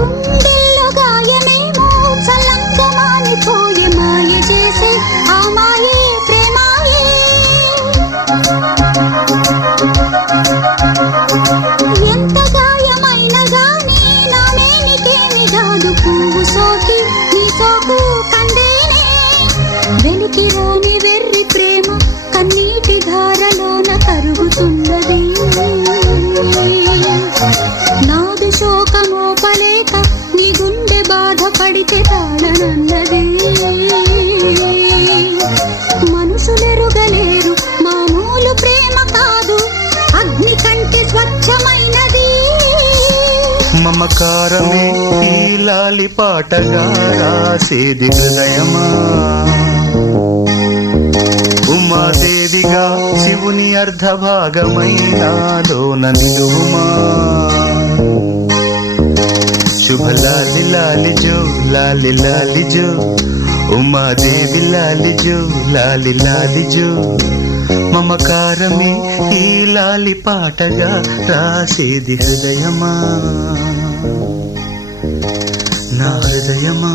గుండెల్లో గాయమేమో చల్లంగా మానిపోయే మాయ చేసే ఆ మాయే ప్రేమాయే. ఎంత గాయమైనా గానీ నా మేనికేమి కాదు పువ్వు సోకి నీ సోకు కందేనే. వెలికి రాని వెర్రి ప్రేమ కన్నీటి ధారలోన కరుగుతున్నది. నాదు శోకమోపలేక నీ గుండె బాధపడితే తాళనన్నది. మనుషులెరుగలేరు మామూలు ప్రేమ కాదు అగ్ని కంటే స్వచ్ఛమైనది. మమకారమే ఈ లాలి పాటగా రాసేది హృదయమా. ఉమాదేవిగా శివుని అర్ధభాగమైనాలోన నిలువుమా. శుభ లాలి లాలి జో లాలి లాలి జో ఉమాదేవి లాలి జో లాలి లాలి జో. మమకారమే ఈ లాలి పాటగా రాసేది హృదయమా నా హృదయమా.